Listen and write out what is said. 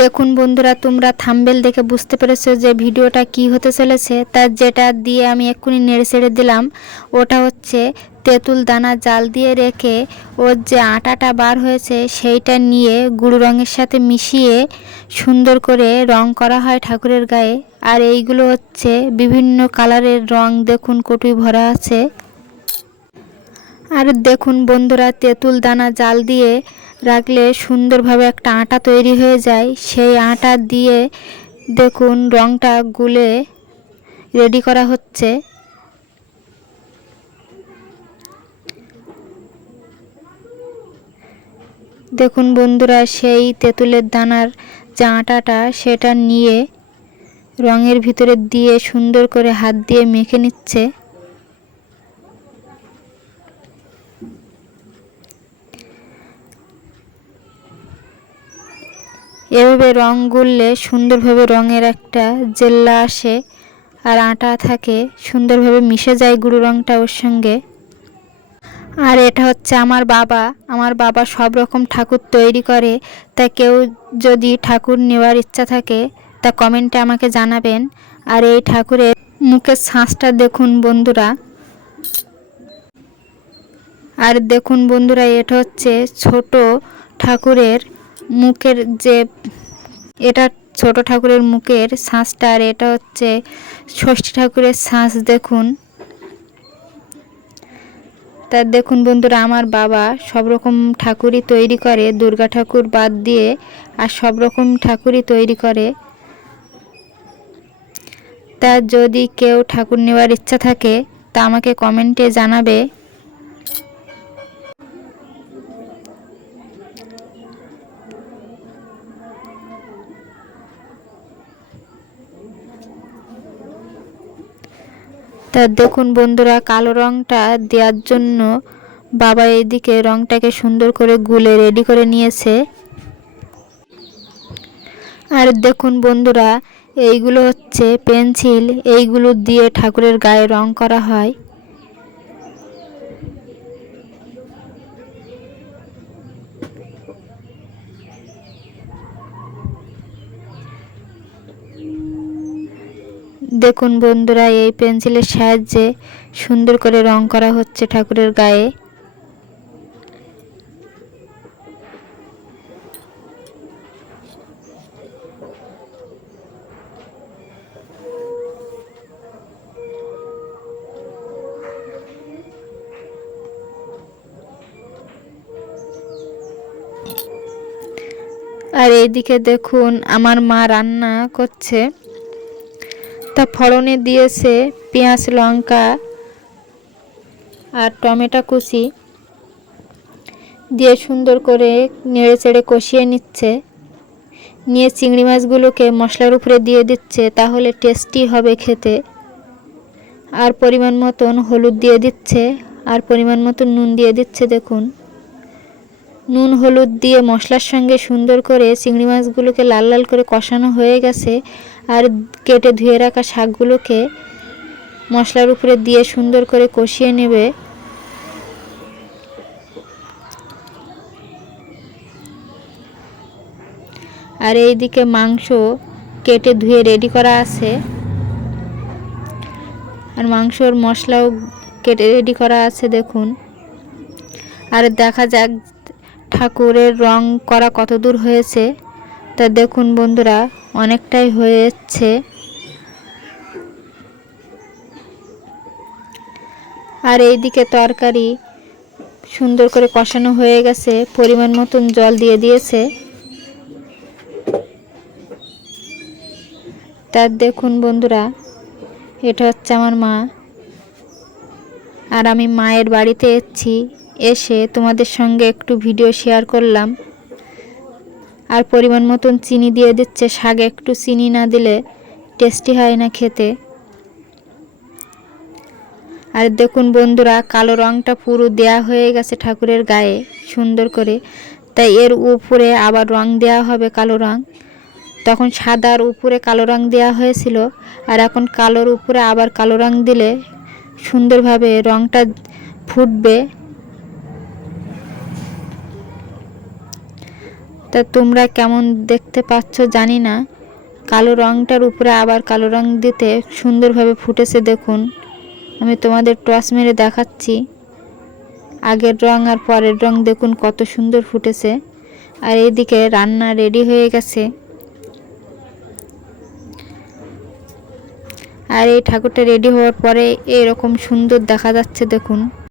দেখুন বন্ধুরা, তোমরা থাম্বেল দেখে বুঝতে পেরেছ যে ভিডিওটা কি হতে চলেছে। তার যেটা দিয়ে আমি এক্ষুনি নেড়ে ছেড়ে দিলাম, ওটা হচ্ছে তেঁতুল দানা জাল দিয়ে রেখে ওর যে আটাটা বার হয়েছে সেইটা নিয়ে গুঁড়ো রঙের সাথে মিশিয়ে সুন্দর করে রং করা হয় ঠাকুরের গায়ে। আর এইগুলো হচ্ছে বিভিন্ন কালারের রং, দেখুন কটুই ভরা আছে। আর দেখুন বন্ধুরা, তেঁতুল দানা জাল দিয়ে রাখলে সুন্দরভাবে একটা আটা তৈরি হয়ে যায়। সেই আটা দিয়ে দেখুন রংটা গুলে রেডি করা হচ্ছে। দেখুন বন্ধুরা, সেই তেঁতুলের দানার যে আটাটা, সেটা নিয়ে রঙের ভিতরে দিয়ে সুন্দর করে হাত দিয়ে মেখে নিচ্ছে। এভাবে রং গুললে সুন্দরভাবে রঙের একটা জেল্লা আসে আর আটা থাকে, সুন্দরভাবে মিশে যায় গুঁড়ো রঙটা ওর সঙ্গে। আর এটা হচ্ছে আমার বাবা। আমার বাবা সব রকম ঠাকুর তৈরি করে। তা কেউ যদি ঠাকুর নেওয়ার ইচ্ছা থাকে, তা কমেন্টে আমাকে জানাবেন। আর এই ঠাকুরের মুখের ছাঁচটা দেখুন বন্ধুরা। আর দেখুন বন্ধুরা, এটা হচ্ছে ছোট ঠাকুরের মুখের যে, এটা ছোট ঠাকুরের মুখের ছাঁচটা আর এটা হচ্ছে ষষ্ঠী ঠাকুরের ছাঁচ দেখুন। তা দেখুন বন্ধুরা, আমার বাবা সব রকম ঠাকুরই তৈরি করে, দুর্গা ঠাকুর বাদ দিয়ে আর সব রকম ঠাকুরই তৈরি করে। তা যদি কেউ ঠাকুর নেওয়ার ইচ্ছা থাকে, তা আমাকে কমেন্টে জানাবে। তা দেখুন বন্ধুরা, কালো রঙটা দেওয়ার জন্য বাবা এদিকে রঙটাকে সুন্দর করে গুলে রেডি করে নিয়েছে। আর দেখুন বন্ধুরা, এইগুলো হচ্ছে পেন্সিল, এইগুলো দিয়ে ঠাকুরের গায়ে রং করা হয়। দেখুন বন্ধুরা, এই পেন্সিলের সাহায্যে সুন্দর করে রং করা হচ্ছে ঠাকুরের গায়ে। আর এইদিকে দেখুন, আমার মা রান্না করছে। তা ফড়নে দিয়েছে পেঁয়াজ, লঙ্কা আর টমেটো কুচি দিয়ে সুন্দর করে নেড়ে চেড়ে কষিয়ে নিচ্ছে। নিয়ে চিংড়ি মাছগুলোকে মশলার উপরে দিয়ে দিচ্ছে তাহলে টেস্টি হবে খেতে। আর পরিমাণ মতন হলুদ দিয়ে দিচ্ছে, আর পরিমাণ মতন নুন দিয়ে দিচ্ছে দেখুন। নুন, হলুদ দিয়ে মশলার সঙ্গে সুন্দর করে চিংড়ি মাছগুলোকে লাল লাল করে কষানো হয়ে গেছে। আর কেটে ধুয়ে রাখা শাকগুলোকে মশলার উপরে দিয়ে সুন্দর করে কষিয়ে নেবে। আর এই দিকে মাংস কেটে ধুয়ে রেডি করা আছে। আর মাংসর মশলাও কেটে রেডি করা আছে, দেখুন। আর দেখা যাক ঠাকুরের রং করা কত দূর হয়েছে। তা দেখুন বন্ধুরা, অনেকটাই হয়েছে। আর এইদিকে তরকারি সুন্দর করে কষানো হয়ে গেছে, পরিমাণ মতন জল দিয়ে দিয়েছে। তার দেখুন বন্ধুরা, এটা হচ্ছে আমার মা। আর আমি মায়ের বাড়িতে এসেছি, এসে তোমাদের সঙ্গে একটু ভিডিও শেয়ার করলাম। আর পরিমাণ মতন চিনি দিয়ে দিচ্ছে। শাকে একটু চিনি না দিলে টেস্টি হয় না খেতে। আর দেখুন বন্ধুরা, কালো রঙটা পুরো দেয়া হয়ে গেছে ঠাকুরের গায়ে, সুন্দর করে। তাই এর উপরে আবার রং দেয়া হবে কালো রং। তখন সাদার উপরে কালো রং দেওয়া হয়েছিল, আর এখন কালোর উপরে আবার কালো রং দিলে সুন্দরভাবে রংটা ফুটবে। তা তোমরা কেমন দেখতে পাচ্ছ জানি না। কালো রঙটার উপরে আবার কালো রং দিতে সুন্দরভাবে ফুটেছে দেখুন। আমি তোমাদের টস মেরে দেখাচ্ছি। আগের রং আর পরের রং দেখুন কত সুন্দর ফুটেছে। আর এইদিকে রান্না রেডি হয়ে গেছে। আর এই ঠাকুরটা রেডি হওয়ার পরে এরকম সুন্দর দেখা যাচ্ছে দেখুন।